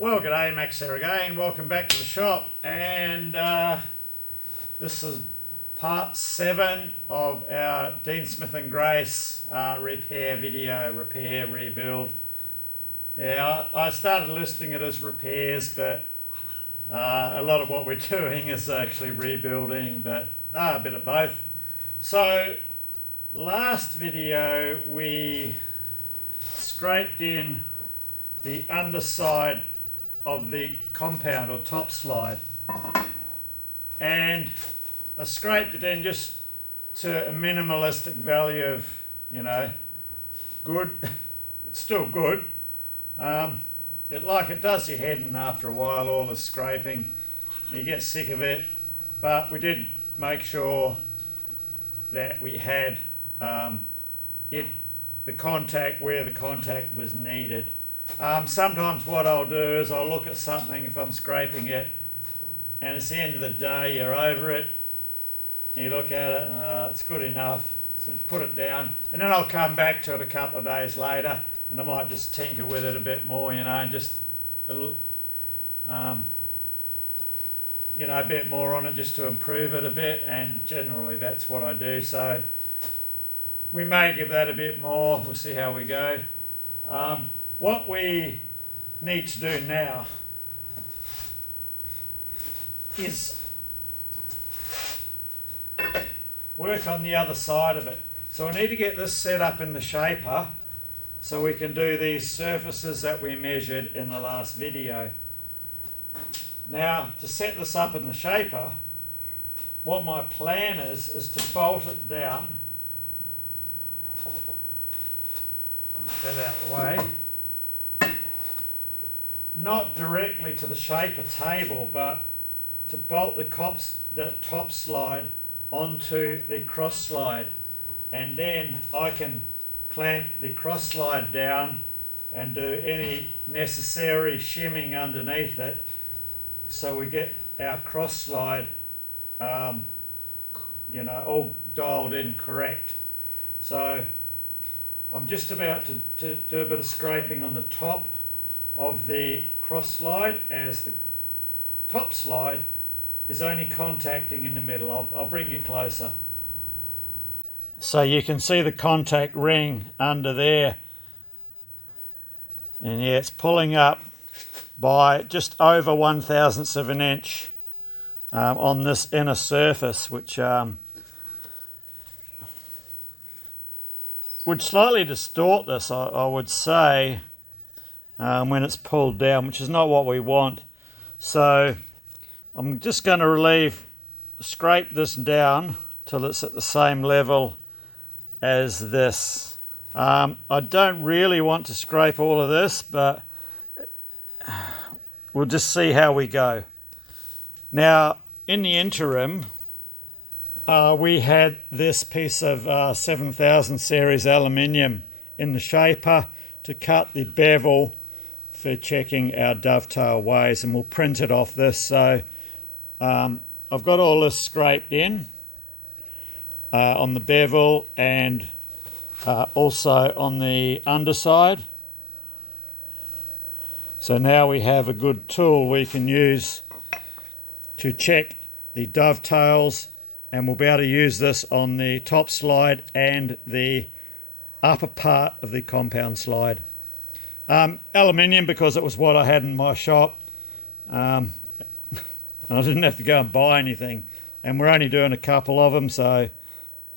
Well, g'day, Max here again. Welcome back to the shop, and this is part 7 of our Dean Smith and Grace repair video, repair, rebuild. Yeah, I started listing it as repairs, but a lot of what we're doing is actually rebuilding, but a bit of both. So, last video we scraped in the underside of the compound or top slide, and I scraped it in just to a minimalistic value of, good. It's still good. It does your head in after a while, all the scraping. You get sick of it, but we did make sure that we had the contact where the contact was needed. Sometimes what I'll do is I'll look at something if I'm scraping it, and it's the end of the day, you're over it, and you look at it and it's good enough, so just put it down, and then I'll come back to it a couple of days later and I might just tinker with it a bit more, and just a little, a bit more on it just to improve it a bit, and generally that's what I do. So we may give that a bit more, we'll see how we go. What we need to do now is work on the other side of it. So I need to get this set up in the shaper so we can do these surfaces that we measured in the last video. Now, to set this up in the shaper, what my plan is to bolt it down. Get that out of the way. Not directly to the shaper table, but to bolt the top slide onto the cross slide, and then I can clamp the cross slide down and do any necessary shimming underneath it, so we get our cross slide all dialed in correct. So I'm just about to do a bit of scraping on the top of the cross slide, as the top slide is only contacting in the middle. I'll bring you closer. So you can see the contact ring under there, and yeah, it's pulling up by just over 1/1000th of an inch on this inner surface, which would slightly distort this, I would say, when it's pulled down, which is not what we want. So I'm just going to scrape this down till it's at the same level as this. I don't really want to scrape all of this, but we'll just see how we go. Now, in the interim, we had this piece of 7000 series aluminium in the shaper to cut the bevel for checking our dovetail ways, and we'll print it off this. So I've got all this scraped in on the bevel and also on the underside. So now we have a good tool we can use to check the dovetails, and we'll be able to use this on the top slide and the upper part of the compound slide. Aluminium, because it was what I had in my shop, and I didn't have to go and buy anything, and we're only doing a couple of them, so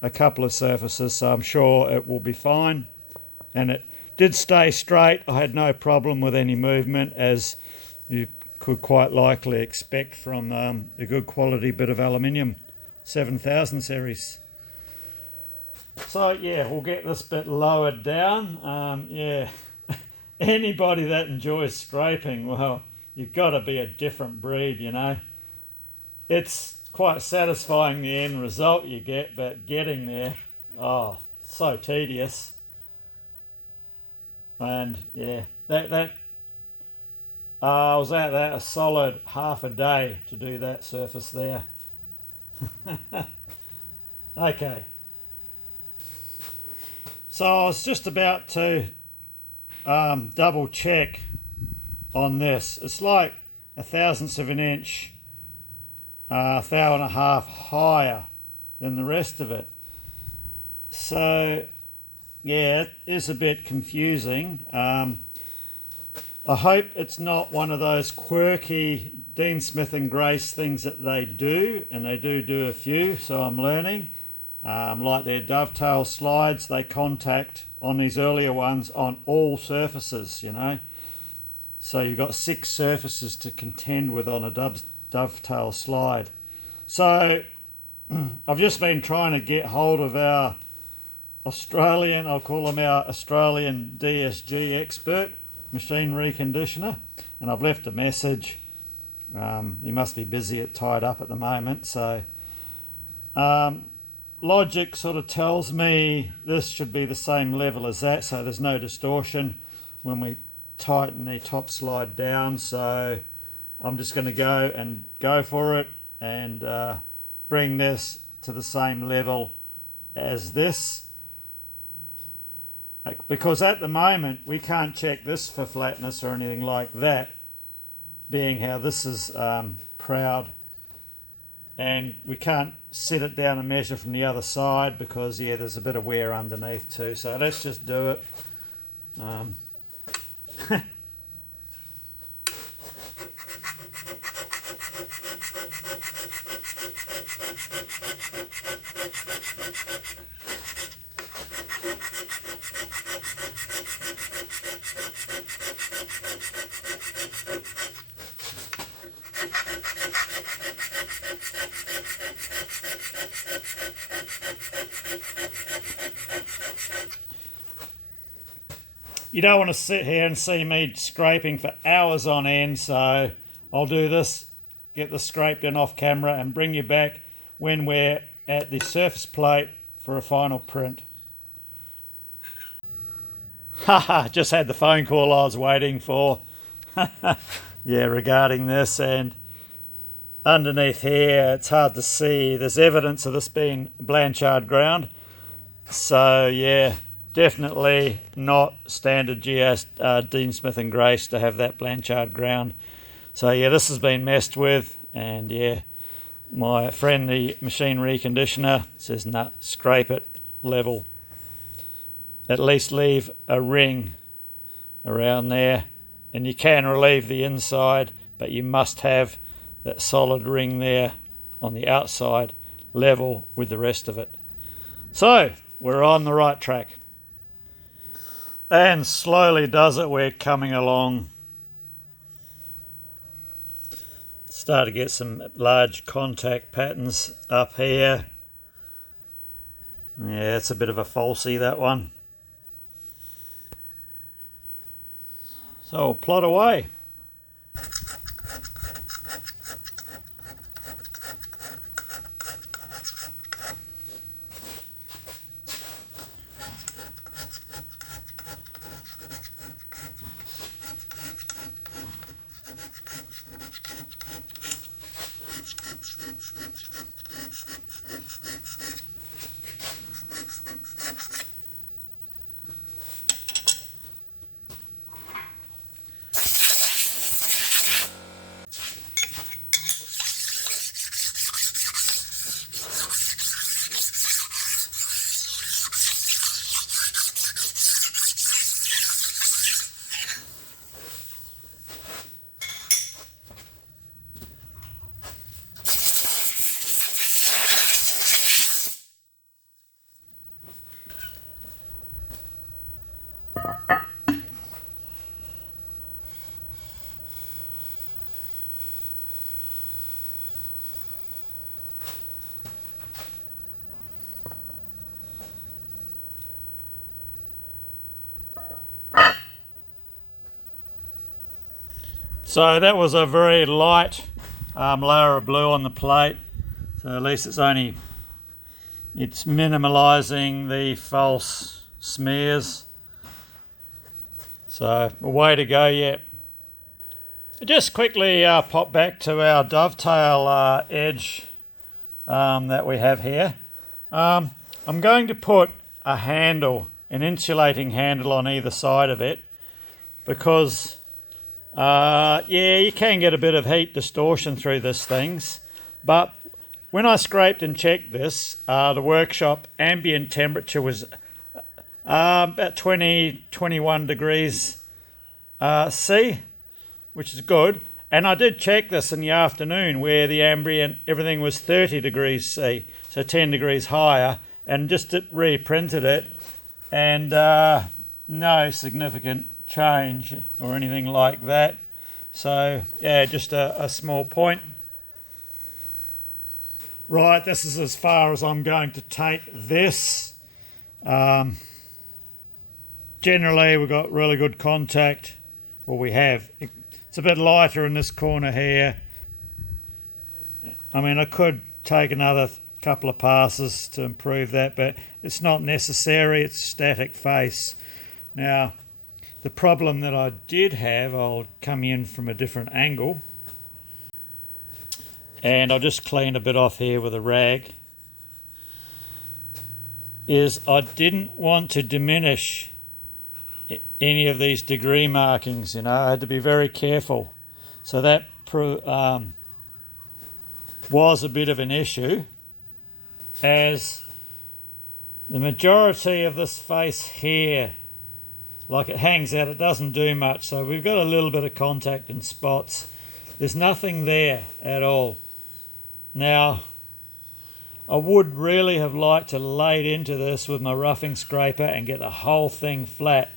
a couple of surfaces, so I'm sure it will be fine. And it did stay straight. I had no problem with any movement, as you could quite likely expect from a good quality bit of aluminium, 7000 series. So yeah, we'll get this bit lowered down. Anybody that enjoys scraping, well, you've got to be a different breed, It's quite satisfying, the end result you get, but getting there, so tedious. And yeah, I was at that a solid half a day to do that surface there. Okay. So I was just about to double check on this. It's like a thousandth of an inch, a thou and a half higher than the rest of it. So yeah, it is a bit confusing. I hope it's not one of those quirky Dean Smith and Grace things that they do, and they do a few, so I'm learning. Like their dovetail slides, they contact on these earlier ones on all surfaces, you know. So you've got 6 surfaces to contend with on a dovetail slide. So I've just been trying to get hold of our Australian, I'll call him our Australian DSG expert, machine reconditioner, and I've left a message. He must be busy, tied up at the moment, so logic sort of tells me this should be the same level as that, so there's no distortion when we tighten the top slide down. So I'm just going to go for it and bring this to the same level as this, because at the moment we can't check this for flatness or anything like that, being how this is proud, and we can't set it down and measure from the other side because there's a bit of wear underneath too. So let's just do it. You don't want to sit here and see me scraping for hours on end, so I'll do this, get the scraped in off camera, and bring you back when we're at the surface plate for a final print. Haha, just had the phone call I was waiting for. Yeah, regarding this, and underneath here it's hard to see. There's evidence of this being Blanchard ground. So yeah, definitely not standard GS Dean Smith and Grace to have that Blanchard ground. So yeah, this has been messed with, and yeah, my friend the machine reconditioner says nah, scrape it level. At least leave a ring around there, and you can relieve the inside, but you must have that solid ring there on the outside level with the rest of it. So we're on the right track. And slowly does it, we're coming along. Start to get some large contact patterns up here. Yeah, it's a bit of a falsie, that one. So we'll plot away. So that was a very light layer of blue on the plate. So at least it's minimalising the false smears. So a way to go yet. Just quickly pop back to our dovetail edge that we have here. I'm going to put a handle, an insulating handle on either side of it, because Yeah, you can get a bit of heat distortion through these things, but when I scraped and checked this, the workshop ambient temperature was about 21 degrees C, which is good. And I did check this in the afternoon where the ambient, everything was 30 degrees C, so 10 degrees higher, and just reprinted it, and no significant change or anything like that. So yeah, just a small point. Right, this is as far as I'm going to take this. Generally we've got really good contact. Well, we have. It's a bit lighter in this corner here. I mean, I could take another couple of passes to improve that, but it's not necessary. It's static face. Now, the problem that I did have, I'll come in from a different angle, and I'll just clean a bit off here with a rag, is I didn't want to diminish any of these degree markings. I had to be very careful. So that was a bit of an issue, as the majority of this face here, like it hangs out, it doesn't do much. So we've got a little bit of contact in spots. There's nothing there at all. Now, I would really have liked to laid into this with my roughing scraper and get the whole thing flat,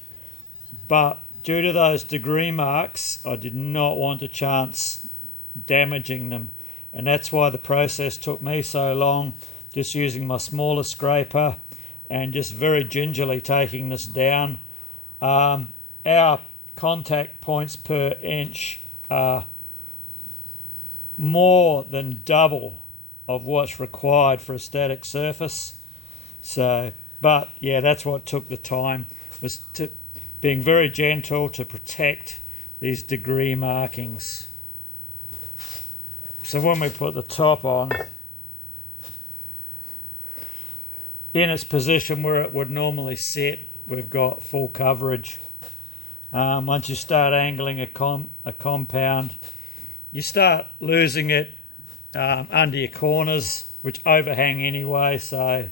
but due to those degree marks, I did not want to chance damaging them, and that's why the process took me so long, just using my smaller scraper and just very gingerly taking this down. Our contact points per inch are more than double of what's required for a static surface. So, but yeah, that's what took the time, was to being very gentle to protect these degree markings. So when we put the top on, in its position where it would normally sit, we've got full coverage. Once you start angling a compound, you start losing it under your corners, which overhang anyway, so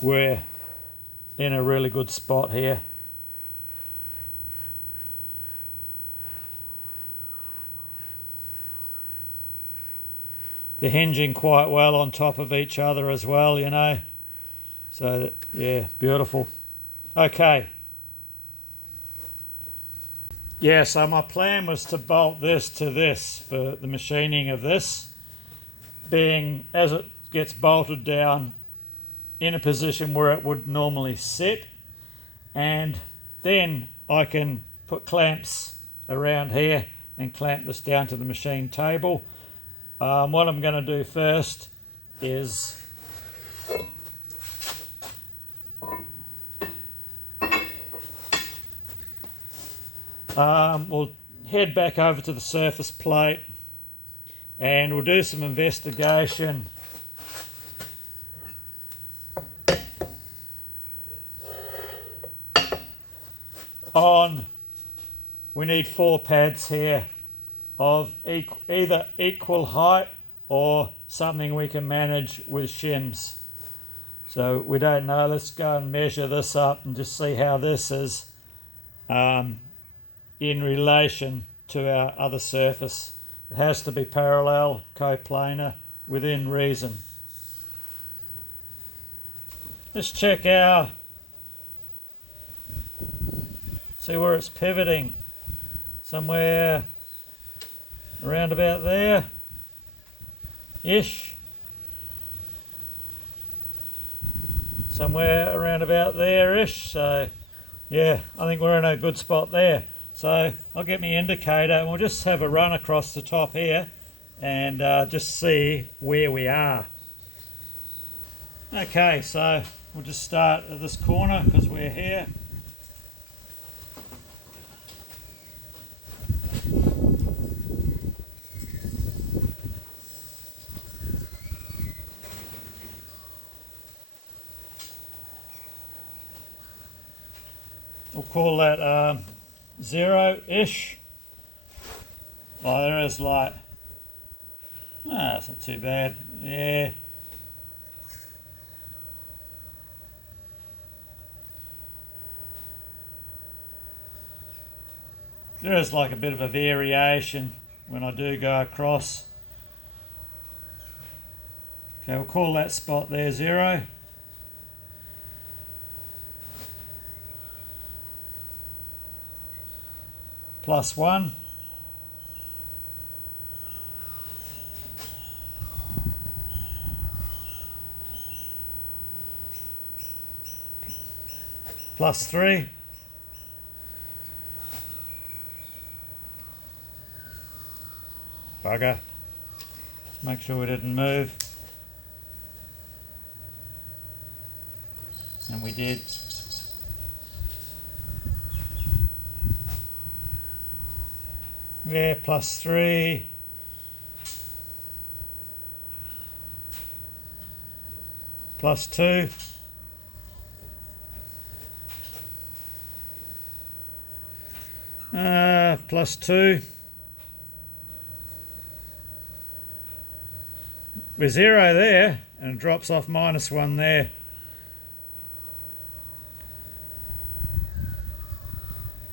we're in a really good spot here. They're hinging quite well on top of each other as well, so yeah, beautiful. Okay, yeah, so my plan was to bolt this to this for the machining of this, being as it gets bolted down in a position where it would normally sit, and then I can put clamps around here and clamp this down to the machine table. What I'm going to do first is we'll head back over to the surface plate and we'll do some investigation on, we need 4 pads here of either equal height or something we can manage with shims. So we don't know. Let's go and measure this up and just see how this is in relation to our other surface. It has to be parallel, coplanar, within reason. Let's check see where it's pivoting. Somewhere around about there ish, somewhere around about there ish. So yeah, I think we're in a good spot there. So I'll get my indicator and we'll just have a run across the top here and just see where we are. Okay, so we'll just start at this corner because we're here. We'll call that 0-ish. Oh, there is light. That's not too bad. Yeah. There is like a bit of a variation when I do go across. Okay, we'll call that spot there 0. +1. +3. Bugger. Make sure we didn't move. And we did. Yeah, +3. +2. +2. We're 0 there, and it drops off -1 there.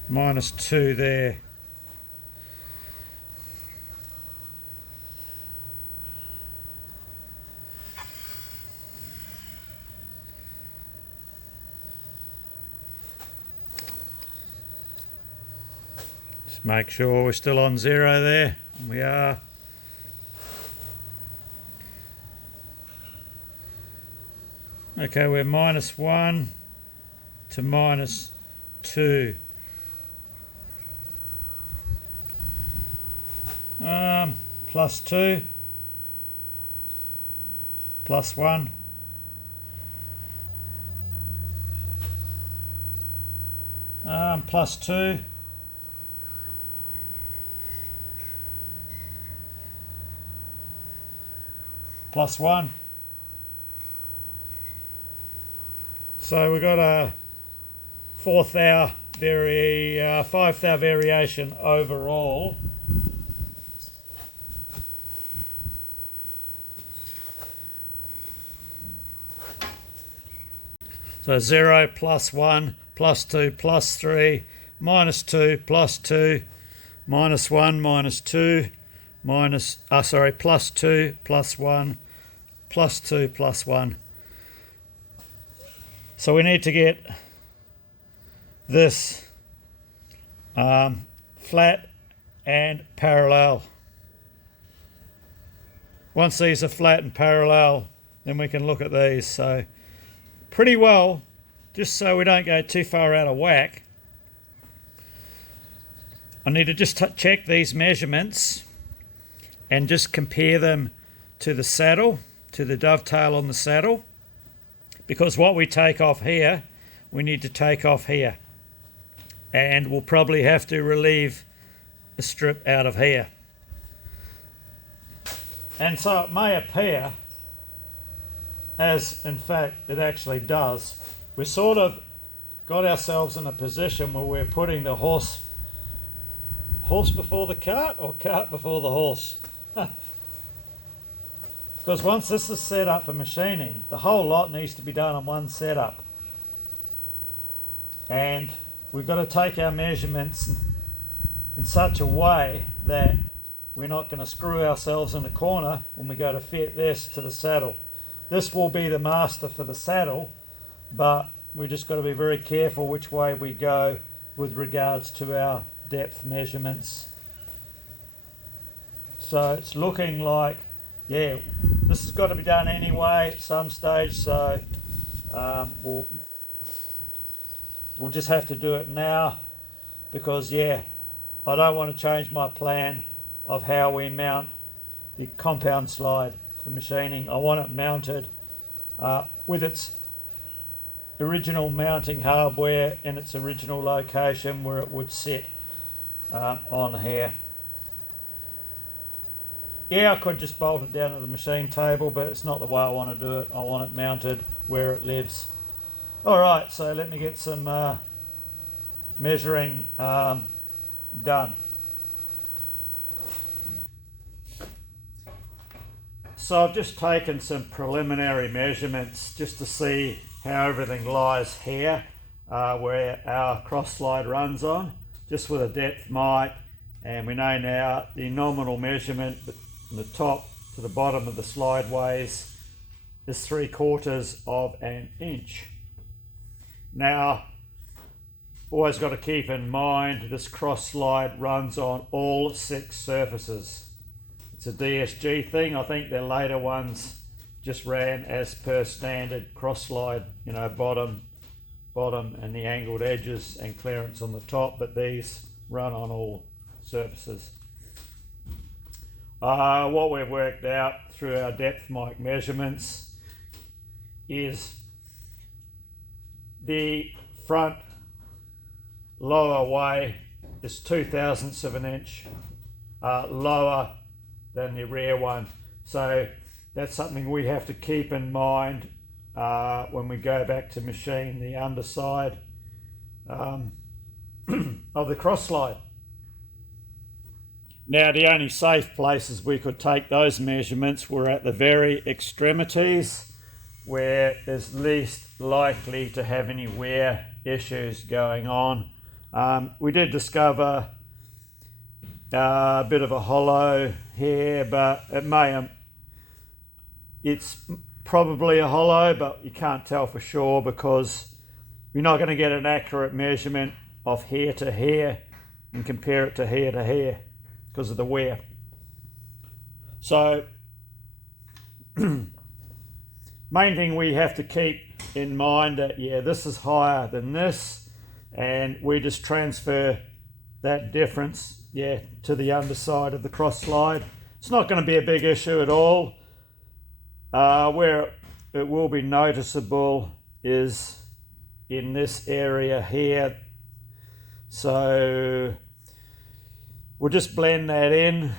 -2 there. Just make sure we're still on 0 there. We are. Okay, we're -1 to -2. +2, +1, +2, +1. So we've got a 4th hour 5th hour variation overall. So 0, +1, +2, +3, -2, +2, -1, -2, +2, +1, +2, +1. So we need to get this flat and parallel. Once these are flat and parallel, then we can look at these. So pretty well, just so we don't go too far out of whack, I need to just check these measurements and just compare them to the saddle, to the dovetail on the saddle, because what we take off here, we need to take off here, and we'll probably have to relieve a strip out of here. And so it may appear, as in fact it actually does, we sort of got ourselves in a position where we're putting the horse before the cart, or cart before the horse. Because once this is set up for machining, the whole lot needs to be done on one setup. And we've got to take our measurements in such a way that we're not going to screw ourselves in a corner when we go to fit this to the saddle. This will be the master for the saddle, but we just got to be very careful which way we go with regards to our depth measurements. So it's looking like, yeah, this has got to be done anyway at some stage, so we'll just have to do it now, because yeah, I don't want to change my plan of how we mount the compound slide for machining. I want it mounted with its original mounting hardware in its original location where it would sit on here. Yeah, I could just bolt it down to the machine table, but it's not the way I want to do it. I want it mounted where it lives. Alright, so let me get some measuring done. So I've just taken some preliminary measurements just to see how everything lies here, where our cross slide runs on, just with a depth mic. And we know now the nominal measurement from the top to the bottom of the slideways is 3/4 of an inch. Now, always got to keep in mind this cross slide runs on all 6 surfaces. It's a DSG thing. I think their later ones just ran as per standard cross slide, you know, bottom and the angled edges and clearance on the top, but these run on all surfaces. What we've worked out through our depth mic measurements is the front lower way is 2/1000ths of an inch lower than the rear one. So that's something we have to keep in mind when we go back to machine the underside of the cross slide. Now, the only safe places we could take those measurements were at the very extremities, where there's least likely to have any wear issues going on. We did discover a bit of a hollow here, but it's probably a hollow, but you can't tell for sure because you're not going to get an accurate measurement of here to here and compare it to here because of the wear. So main thing we have to keep in mind that, yeah, this is higher than this, and we just transfer that difference, yeah, to the underside of the cross slide. It's not going to be a big issue at all. Where it will be noticeable is in this area here. So we'll just blend that in,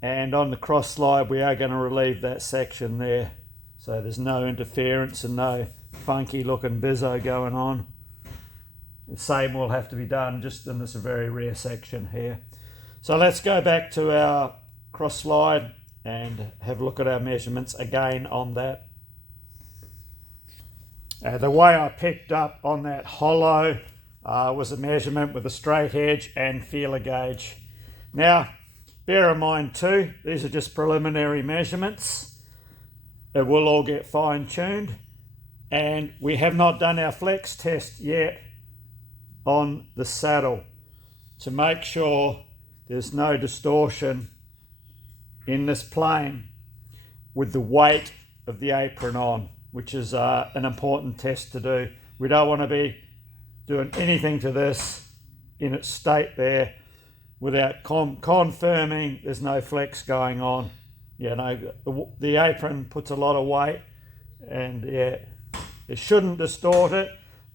and on the cross slide we are going to relieve that section there, so there's no interference and no funky looking bizzo going on. The same will have to be done just in this very rare section here. So let's go back to our cross slide and have a look at our measurements again on that. The way I picked up on that hollow was a measurement with a straight edge and feeler gauge. Now, bear in mind too, these are just preliminary measurements. It will all get fine-tuned, and we have not done our flex test yet on the saddle to make sure there's no distortion in this plane with the weight of the apron on, which is an important test to do. We don't want to be doing anything to this in its state there without confirming there's no flex going on. You know, the apron puts a lot of weight, and yeah, it shouldn't distort it,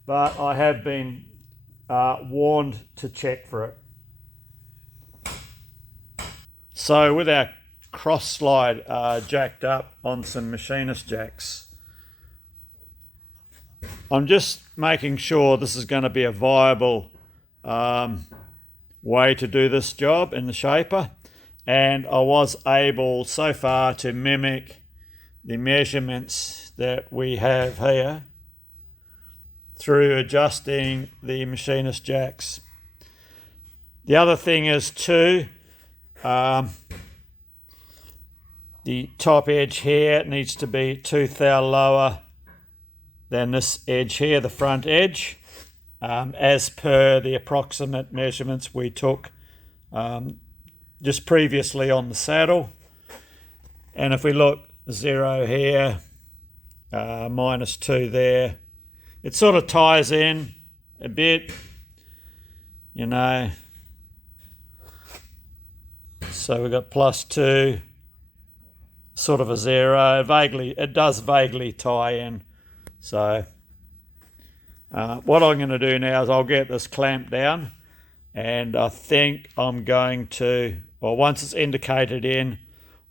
but I have been warned to check for it. So with our cross slide jacked up on some machinist jacks, I'm just making sure this is going to be a viable way to do this job in the shaper, and I was able so far to mimic the measurements that we have here through adjusting the machinist jacks. The other thing is too, the top edge here needs to be 2 thou lower than this edge here, the front edge, as per the approximate measurements we took just previously on the saddle. And if we look 0 here, -2 there, it sort of ties in a bit, you know. So we've got +2, sort of a 0. It does vaguely tie in. So what I'm going to do now is I'll get this clamped down, and I think I'm going to, or once it's indicated in,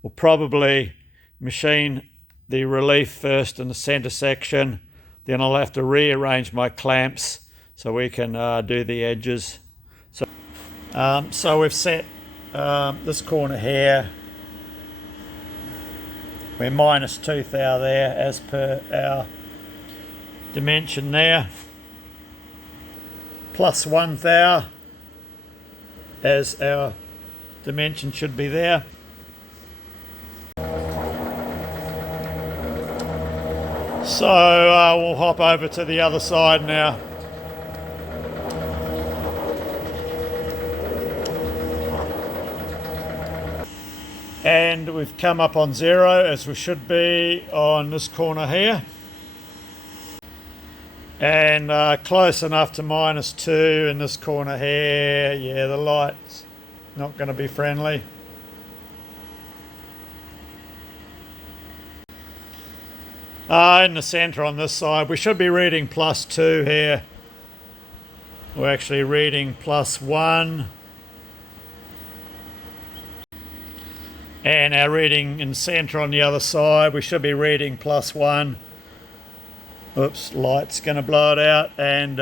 we'll probably machine the relief first in the center section. Then I'll have to rearrange my clamps so we can do the edges. So we've set this corner here. We're minus 2 thou there as per our dimension there. Plus 1 thou as our dimension should be there. So we'll hop over to the other side now. And we've come up on 0 as we should be on this corner here. And close enough to minus 2 in this corner here. Yeah, the light's not going to be friendly. In the centre on this side, we should be reading plus 2 here. We're actually reading plus 1. And our reading in centre on the other side, we should be reading plus 1. Oops, light's going to blow it out, and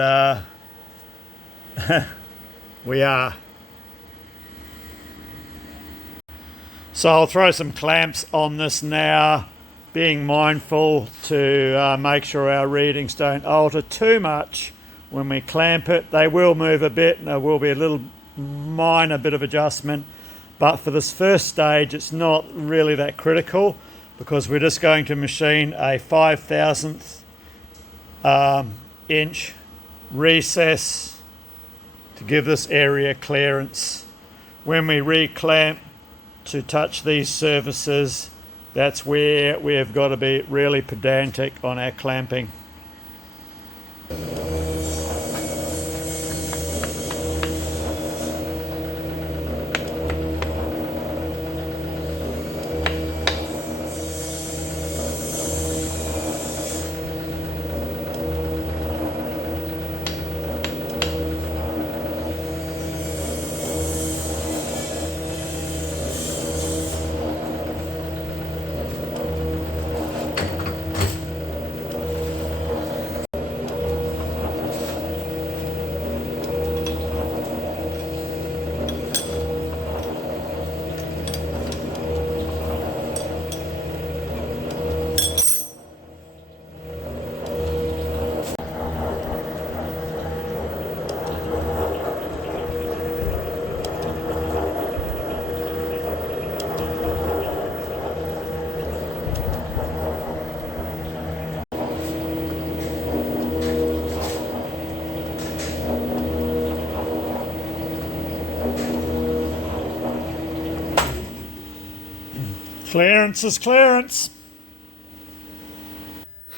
we are. So I'll throw some clamps on this now, being mindful to make sure our readings don't alter too much when we clamp it. They will move a bit and there will be a little minor bit of adjustment, but for this first stage it's not really that critical because we're just going to machine a 5/1000th inch recess to give this area clearance. When we re-clamp to touch these surfaces, that's where we have got to be really pedantic on our clamping. Clearance is clearance.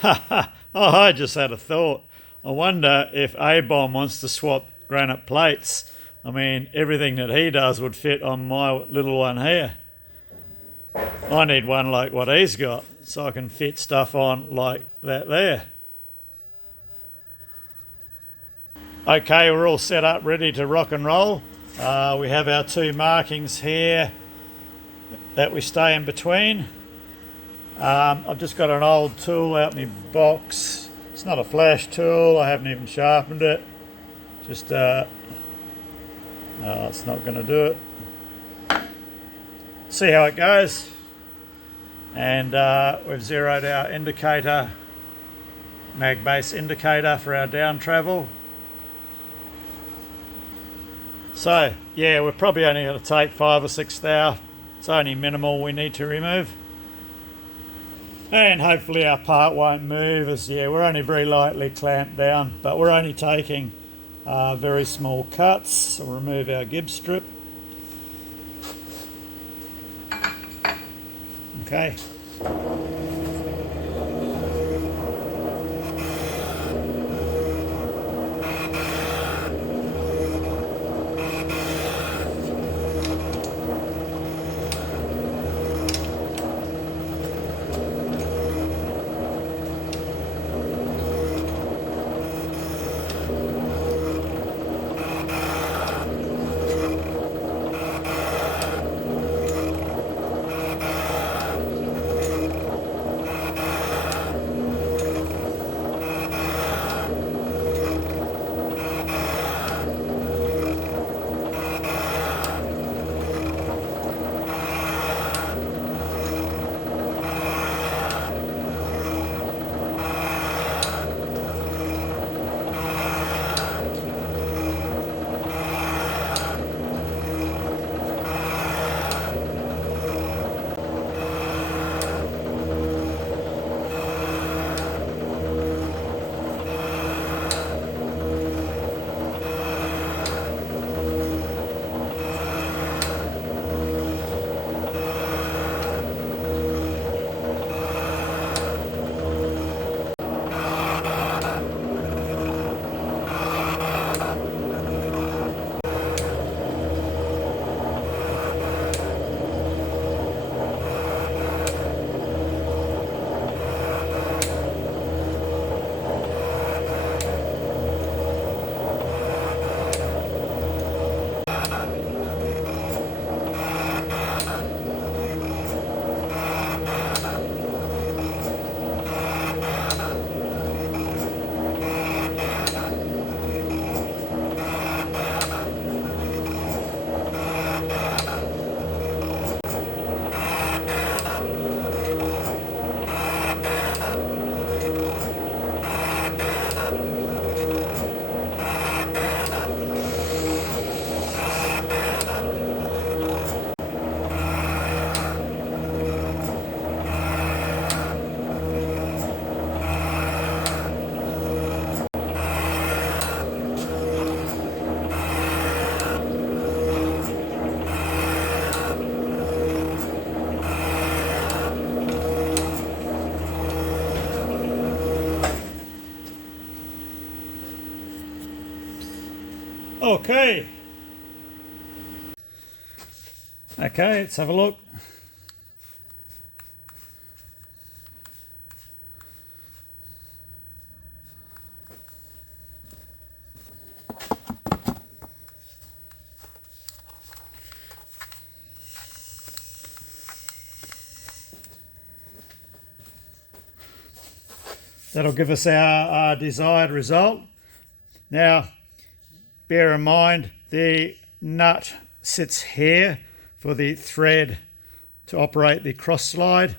Oh, I just had a thought. I wonder if A-Bomb wants to swap granite plates. I mean, everything that he does would fit on my little one here. I need one like what he's got, so I can fit stuff on like that there. Okay, we're all set up, ready to rock and roll. We have our 2 markings here that we stay in between. I've just got an old tool out in my box. It's not a flash tool, I haven't even sharpened it. Just, no, it's not going to do it. See how it goes. And we've zeroed our indicator, mag base indicator for our down travel. So, yeah, we're probably only going to take 5 or 6 thou. It's only minimal we need to remove. And hopefully our part won't move, as yeah, we're only very lightly clamped down, but we're only taking very small cuts. So we'll remove our gib strip. Okay. Okay. Okay, let's have a look. That'll give us our desired result. Now, bear in mind the nut sits here for the thread to operate the cross slide.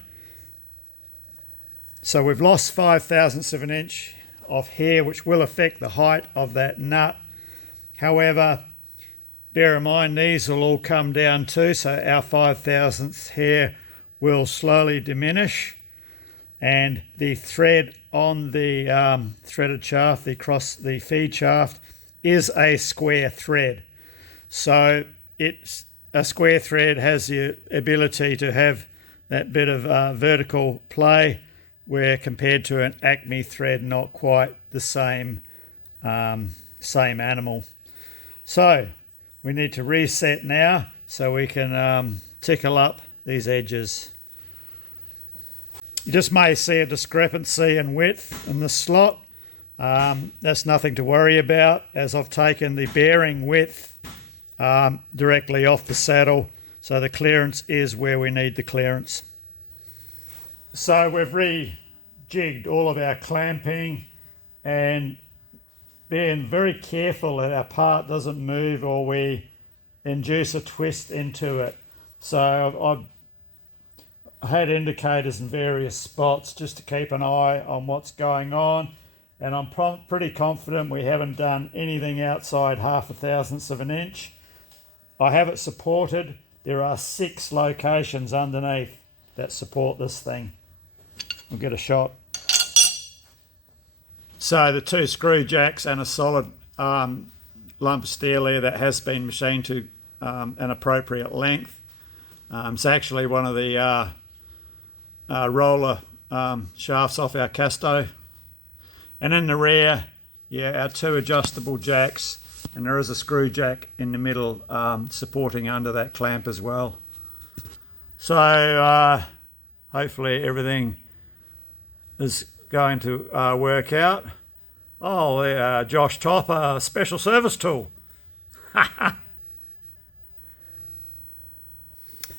So we've lost 5/1000ths of an inch of hair, which will affect the height of that nut. However, bear in mind these will all come down too, so our 5/1000th hair will slowly diminish, and the thread on the threaded shaft, the feed shaft, is a square thread. So it's a square thread has the ability to have that bit of vertical play, where compared to an Acme thread, not quite the same animal. So we need to reset now so we can tickle up these edges. You just may see a discrepancy in width in the slot. That's nothing to worry about, as I've taken the bearing width directly off the saddle, so the clearance is where we need the clearance. So we've rejigged all of our clamping and being very careful that our part doesn't move or we induce a twist into it. So I've had indicators in various spots just to keep an eye on what's going on, and I'm pretty confident we haven't done anything outside 0.5/1000 of an inch. I have it supported. There are 6 locations underneath that support this thing. We'll get a shot. So the 2 screw jacks and a solid lump of steel here that has been machined to an appropriate length. It's actually one of the roller shafts off our Casto. And in the rear, our 2 adjustable jacks, and there is a screw jack in the middle supporting under that clamp as well. So hopefully everything is going to work out. Oh, Josh Top, special service tool.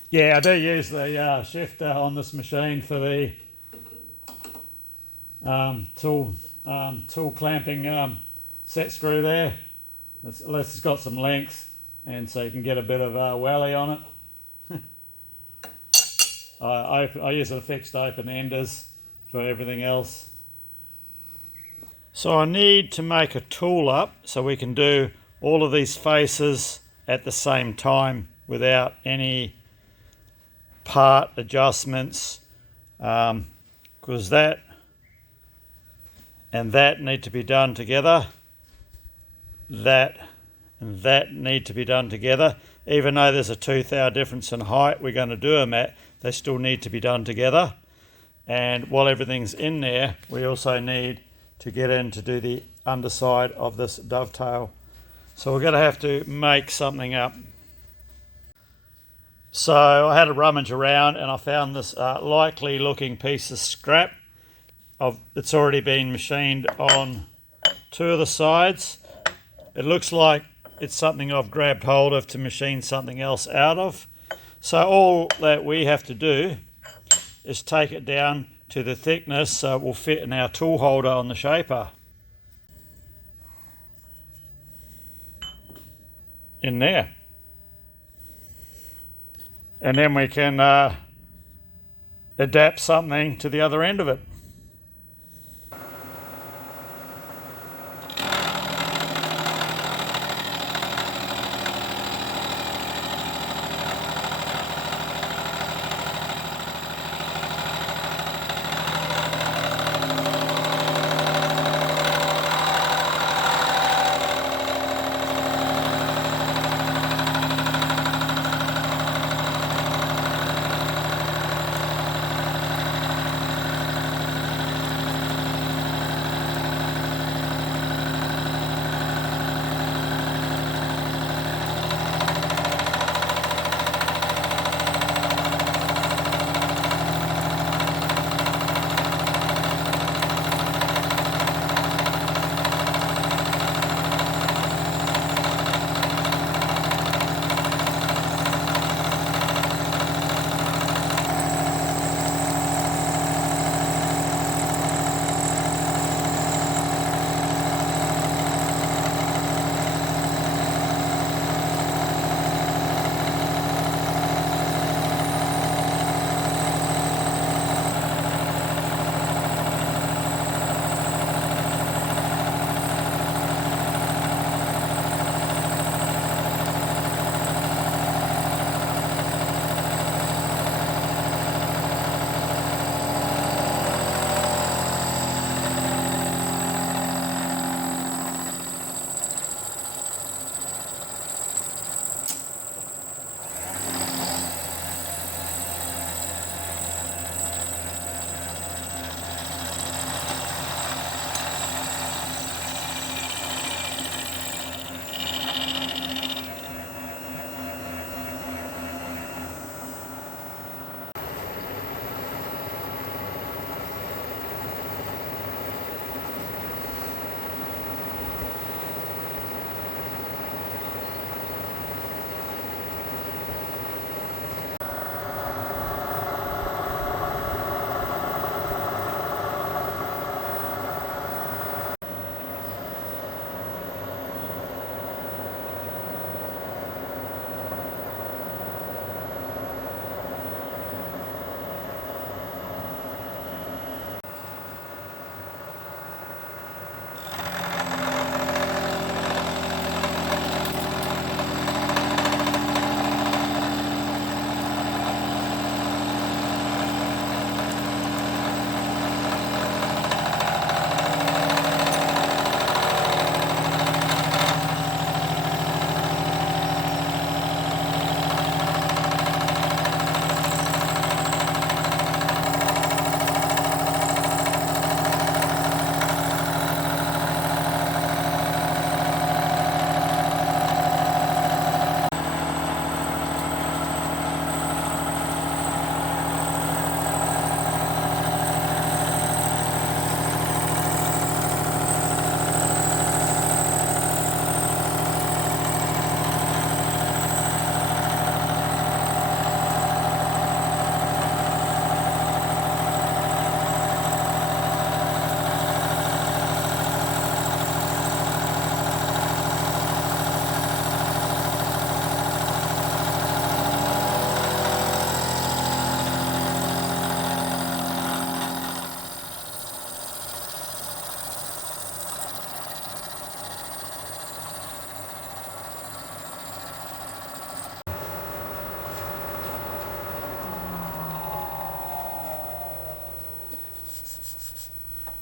Yeah, I do use the shifter on this machine for the tool clamping set screw there. Unless it's got some length, and so you can get a bit of welly on it. I use a fixed open enders for everything else. So I need to make a tool up so we can do all of these faces at the same time without any part adjustments, because that and that need to be done together. That and that need to be done together. Even though there's a 2 thou difference in height we're going to do them at, they still need to be done together. And while everything's in there, we also need to get in to do the underside of this dovetail. So we're going to have to make something up. So I had a rummage around and I found this likely looking piece of scrap. It's already been machined on 2 of the sides. It looks like it's something I've grabbed hold of to machine something else out of. So all that we have to do is take it down to the thickness so it will fit in our tool holder on the shaper. In there. And then we can adapt something to the other end of it.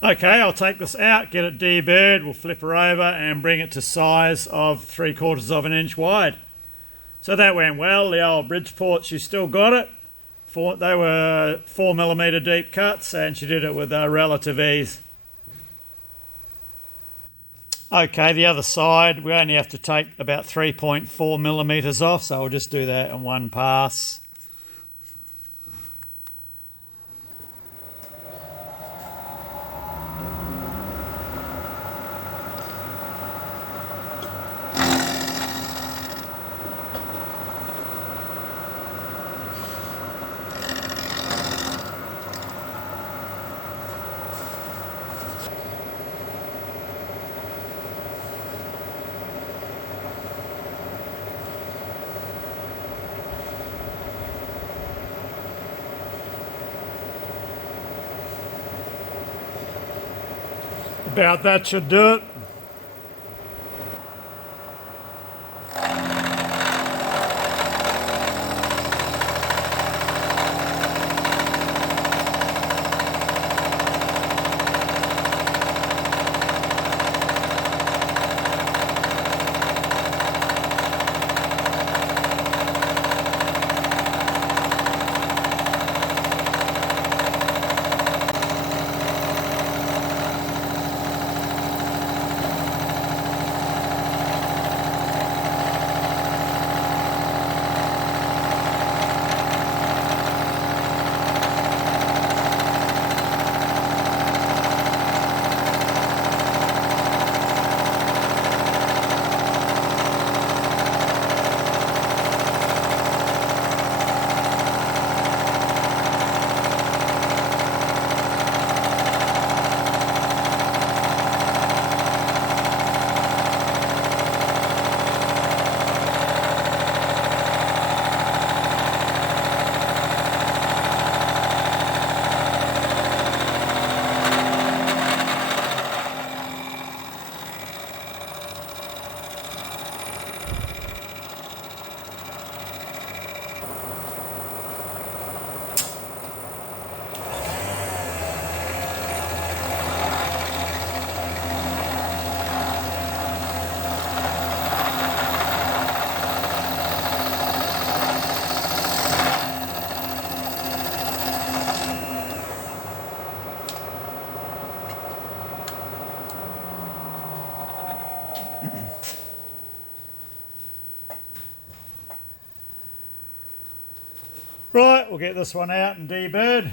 Okay, I'll take this out, get it deburred, we'll flip her over and bring it to size of 3/4 of an inch wide. So that went well. The old Bridgeport, she still got it. They were 4mm deep cuts and she did it with relative ease. Okay, the other side, we only have to take about 3.4mm off, so we'll just do that in one pass. About that should do it. Right, we'll get this one out and deburred.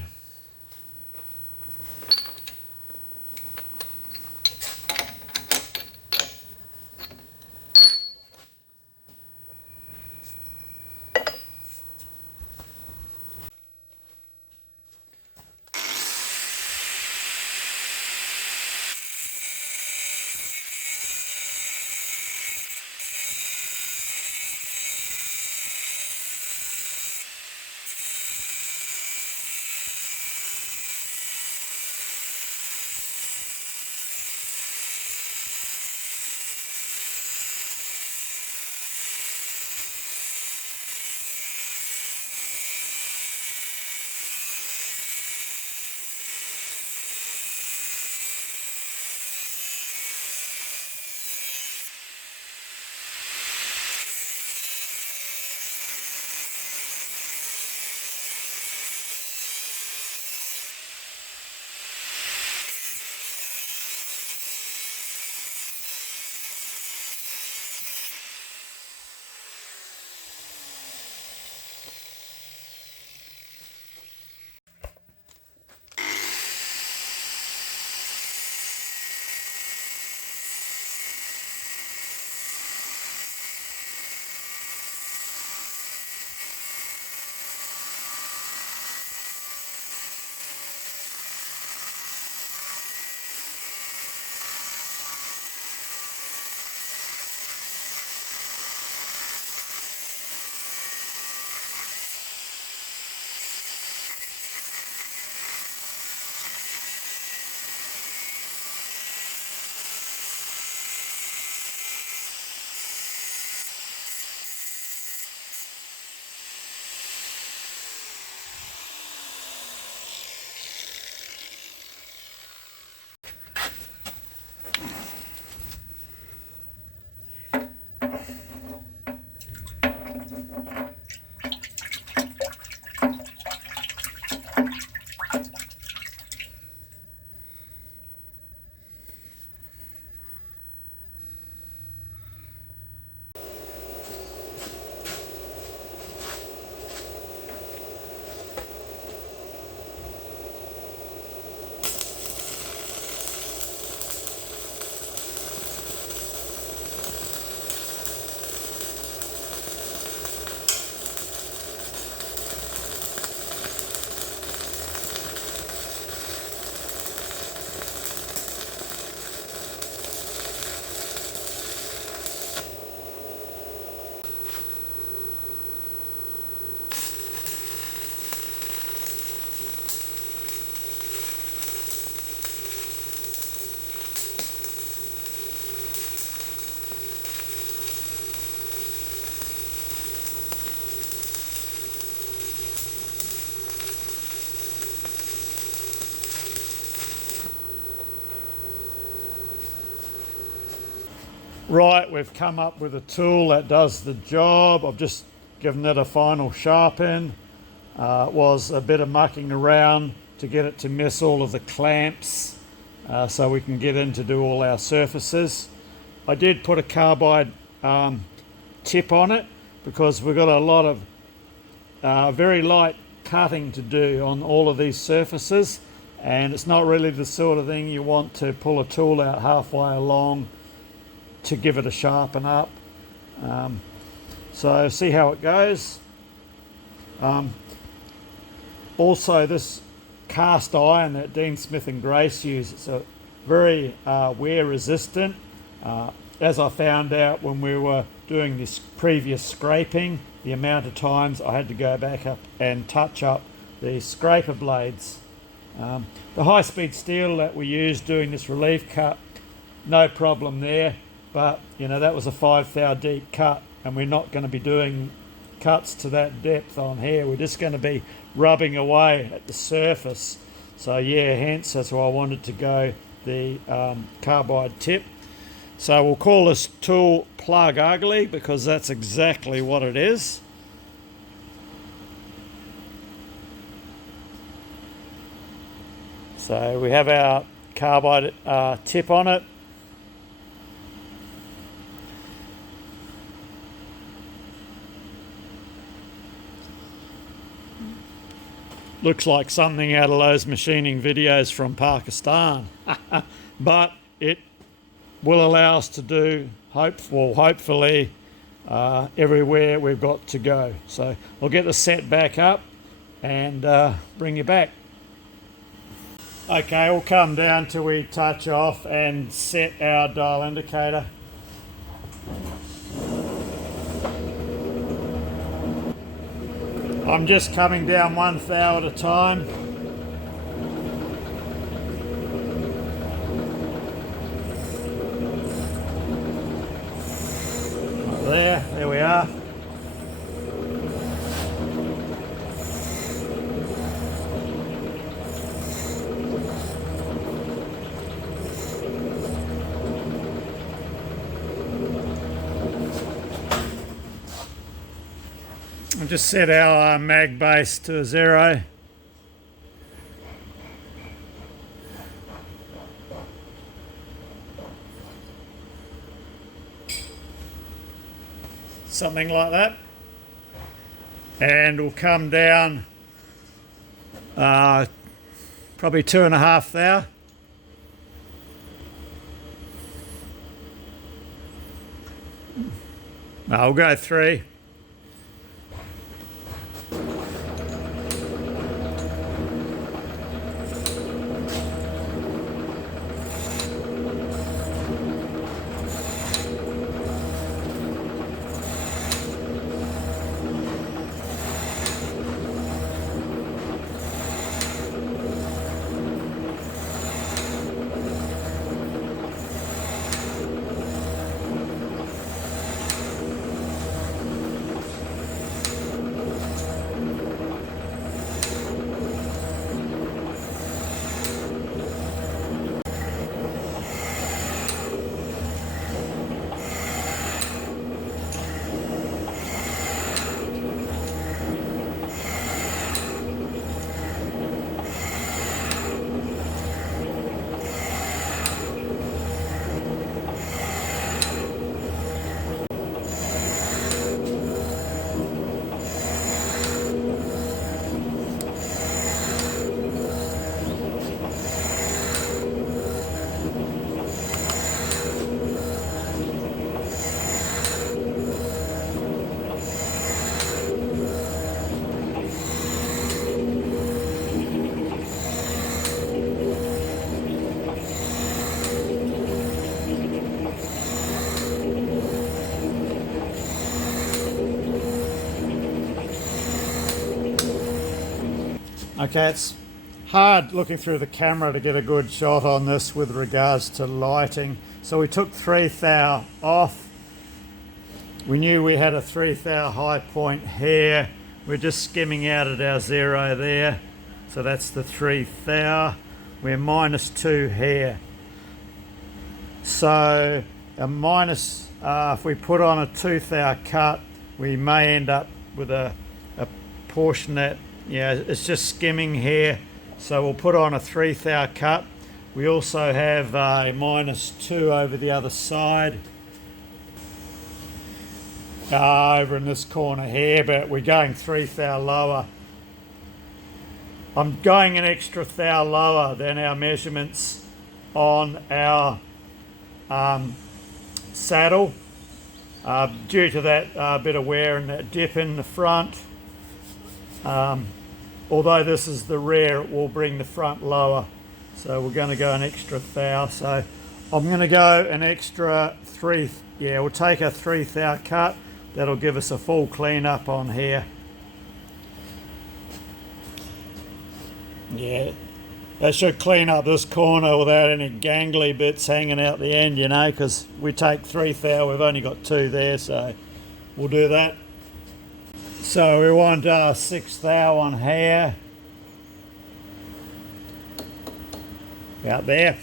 Right, we've come up with a tool that does the job. I've just given it a final sharpen. It was a bit of mucking around to get it to miss all of the clamps so we can get in to do all our surfaces. I did put a carbide tip on it because we've got a lot of very light cutting to do on all of these surfaces, and it's not really the sort of thing you want to pull a tool out halfway along to give it a sharpen up. So see how it goes. Also, this cast iron that Dean Smith and Grace use, it's a very wear resistant. As I found out when we were doing this previous scraping, the amount of times I had to go back up and touch up the scraper blades. The high-speed steel that we used doing this relief cut, no problem there. But, you know, that was a 5 thou deep cut, and we're not going to be doing cuts to that depth on here. We're just going to be rubbing away at the surface. So, yeah, hence that's why I wanted to go the carbide tip. So we'll call this tool Plug Ugly because that's exactly what it is. So we have our carbide tip on it. Looks like something out of those machining videos from Pakistan. But it will allow us to do, hopefully, everywhere we've got to go. So I'll get the set back up and bring you back. Okay, we'll come down till we touch off and set our dial indicator. I'm just coming down 1 thou at a time. There we are. I'll just set our mag base to 0. Something like that. And we'll come down probably 2.5 thou. No, I'll go 3. Okay, it's hard looking through the camera to get a good shot on this with regards to lighting. So we took 3 thou off. We knew we had a 3 thou high point here. We're just skimming out at our 0 there. So that's the 3 thou. We're -2 here. So a minus, if we put on a 2 thou cut, we may end up with a portion that, yeah, it's just skimming here. So we'll put on a 3 thou cut. We also have a -2 over the other side. Over in this corner here, but we're going 3 thou lower. I'm going an extra thou lower than our measurements on our saddle due to that bit of wear and that dip in the front. Although this is the rear, it will bring the front lower. So we're going to go an extra thou. So I'm going to go an extra 3. Yeah, we'll take a 3 thou cut. That'll give us a full clean up on here. Yeah, that should clean up this corner without any gangly bits hanging out the end, you know, because we take 3 thou, we've only got 2 there, so we'll do that. So we want 6 thou on here. Out there.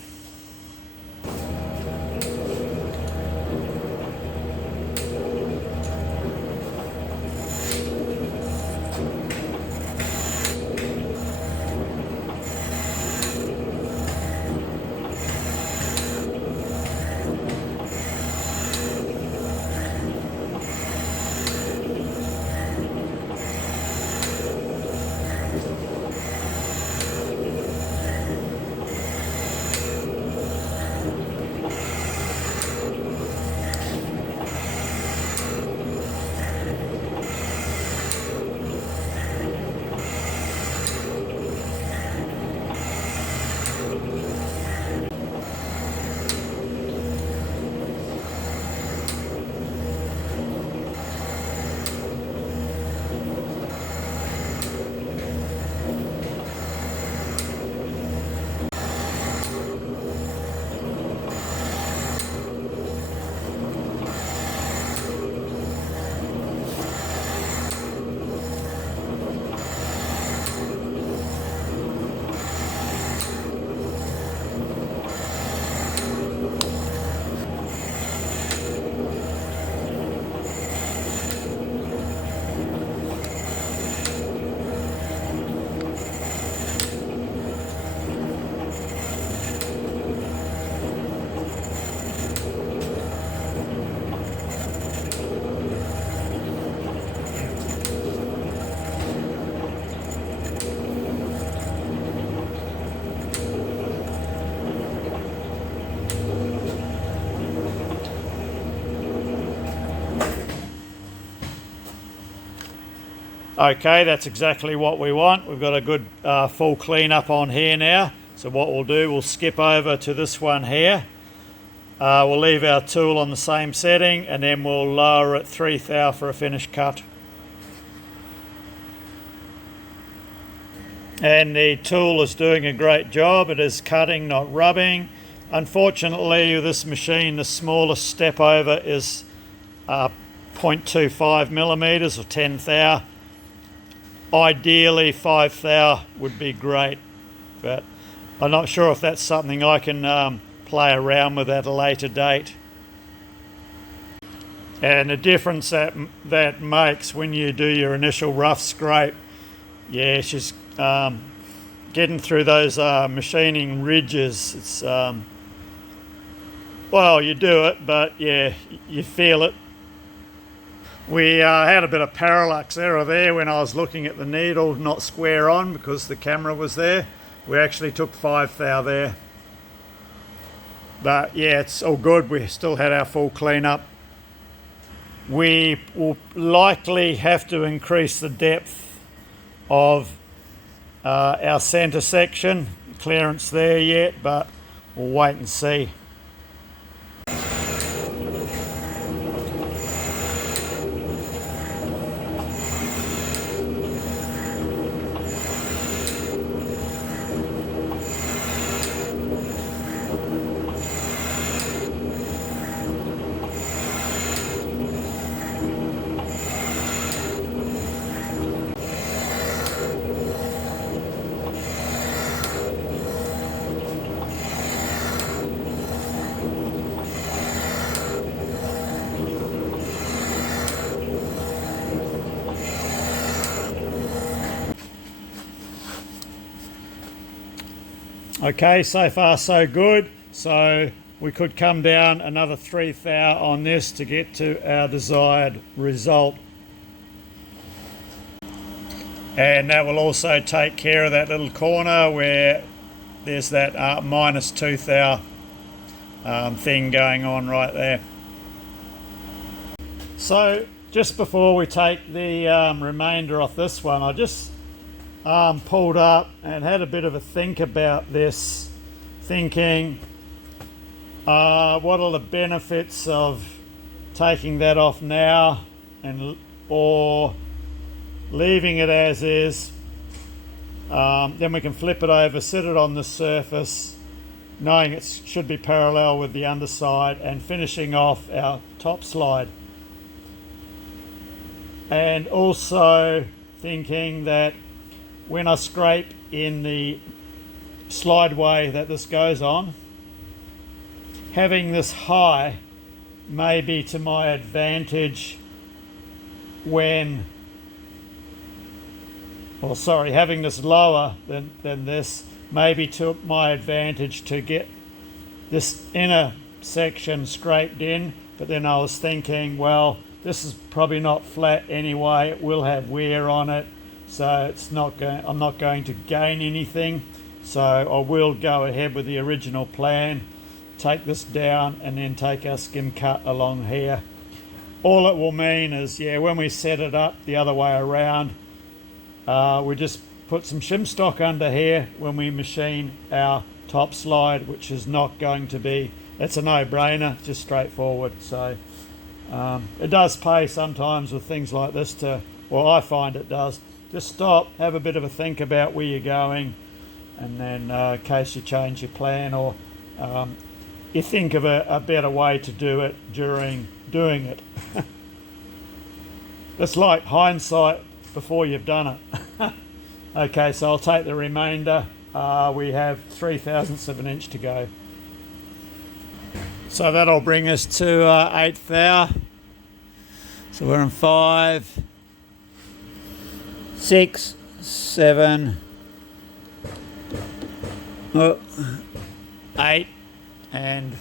Okay, that's exactly what we want. We've got a good full clean up on here now. So what we'll do, we'll skip over to this one here. We'll leave our tool on the same setting and then we'll lower it 3 thou for a finished cut. And the tool is doing a great job. It is cutting, not rubbing. Unfortunately, this machine, the smallest step over is 0.25 millimeters or 10 thou. Ideally 5 thou would be great, but I'm not sure if that's something I can play around with at a later date. And the difference that makes when you do your initial rough scrape, yeah, she's getting through those machining ridges. It's well, you do it, but yeah, you feel it. We had a bit of parallax error there when I was looking at the needle not square on because the camera was there. We actually took 5 thou there. But yeah, it's all good. We still had our full clean up. We will likely have to increase the depth of our centre section. Clearance there yet, but we'll wait and see. Okay, so far so good. So we could come down another 3 thou on this to get to our desired result. And that will also take care of that little corner where there's that -2 thou thing going on right there. So just before we take the remainder off this one, I just pulled up and had a bit of a think about this, thinking what are the benefits of taking that off now or leaving it as is. Then we can flip it over, sit it on the surface, knowing it should be parallel with the underside, and finishing off our top slide. And also thinking that when I scrape in the slideway that this goes on, having this high may be to my advantage when, well, sorry, having this lower than this may be to my advantage to get this inner section scraped in. But then I was thinking, well, this is probably not flat anyway, it will have wear on it, so it's not going, I'm not going to gain anything. So I will go ahead with the original plan, take this down and then take our skim cut along here. All it will mean is, yeah, when we set it up the other way around, we just put some shim stock under here when we machine our top slide, which is not going to be, it's a no-brainer, just straightforward. So it does pay sometimes with things like this to, well, I find it does, just stop, have a bit of a think about where you're going, and then in case you change your plan or you think of a better way to do it during doing it. It's like hindsight before you've done it. Okay, so I'll take the remainder. We have 3/1000ths of an inch to go. So that'll bring us to 8 thou. So we're in 5, 6, 7, 8, and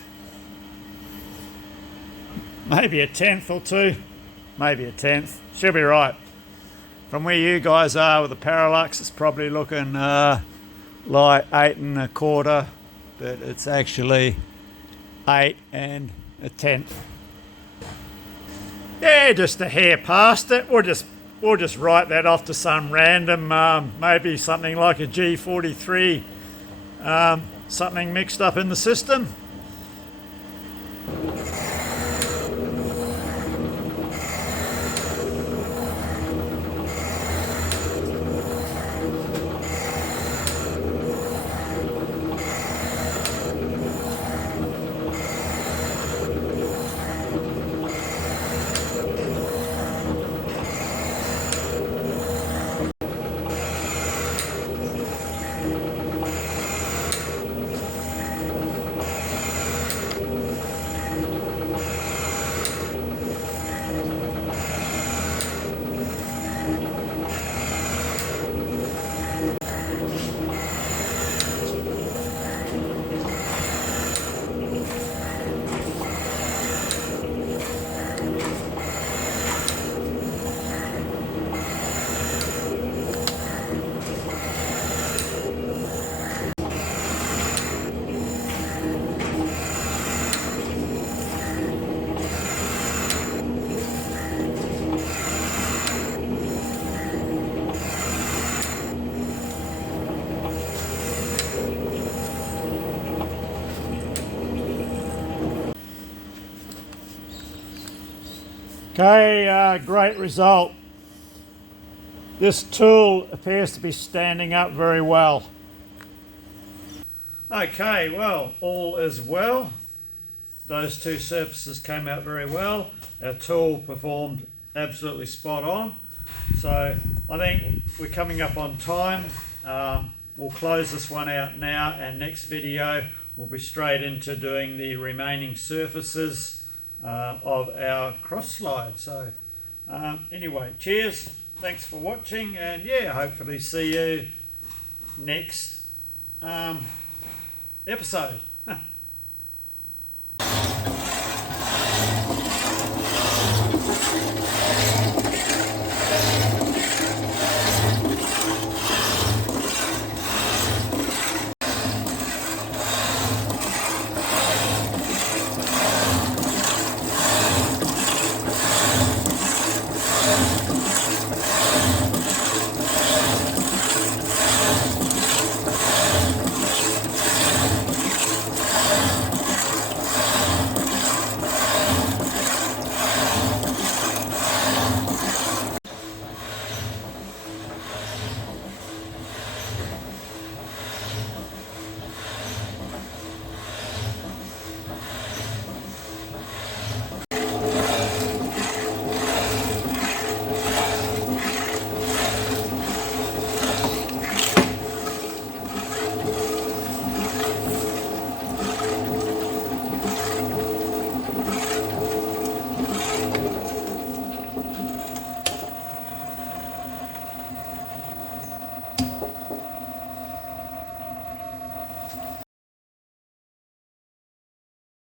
maybe a 10th or two, maybe a 10th. Should be right. From where you guys are with the parallax, it's probably looking like 8 1/4, but it's actually 8 1/10. Yeah, just a hair past it. We'll just write that off to some random, maybe something like a G43, something mixed up in the system. Okay, great result. This tool appears to be standing up very well. Okay, well, all is well. Those two surfaces came out very well. Our tool performed absolutely spot on. So I think we're coming up on time. We'll close this one out now, and next video we'll be straight into doing the remaining surfaces of our cross slide. So anyway, cheers, thanks for watching, and yeah, hopefully see you next episode.